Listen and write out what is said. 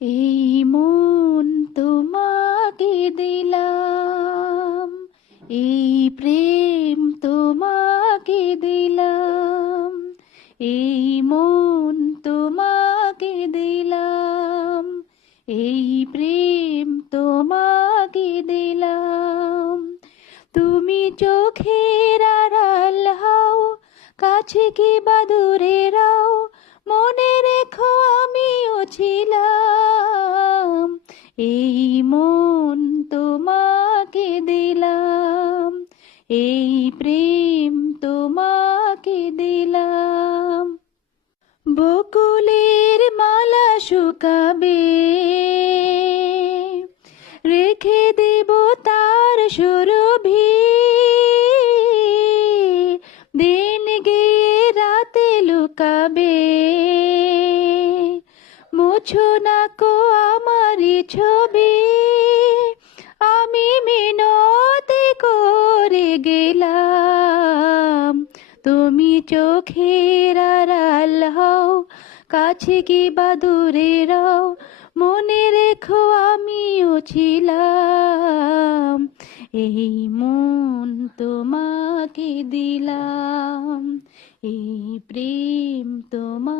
এই মন তোমাকে দিলাম, এই প্রেম তোমাকে দিলাম, এই মন তোমাকে দিলাম, এই প্রেম তোমাকে দিলাম। তুমি চোখের আড়াল হও, কাছে কি বা দূরে রাও, মনে রেখো আমিও ছিলাম। এই মন তোমাকে দিলাম, এই প্রেম তোমাকে দিলাম। বকুলের মালা শুকাবে, রেখে দেব তার সুরভি, দিন গিয়ে রাতে লুকাবে। মুছো না কো আমারি ছবি, আমি মিনতি করে গেলাম। তুমি চোখের আড়াল হও, কাছে কি বা দূরে রাও, মনে রেখো আমিও ছিলাম। এই মন তোমাকে দিলাম, এই প্রেম তোমাকে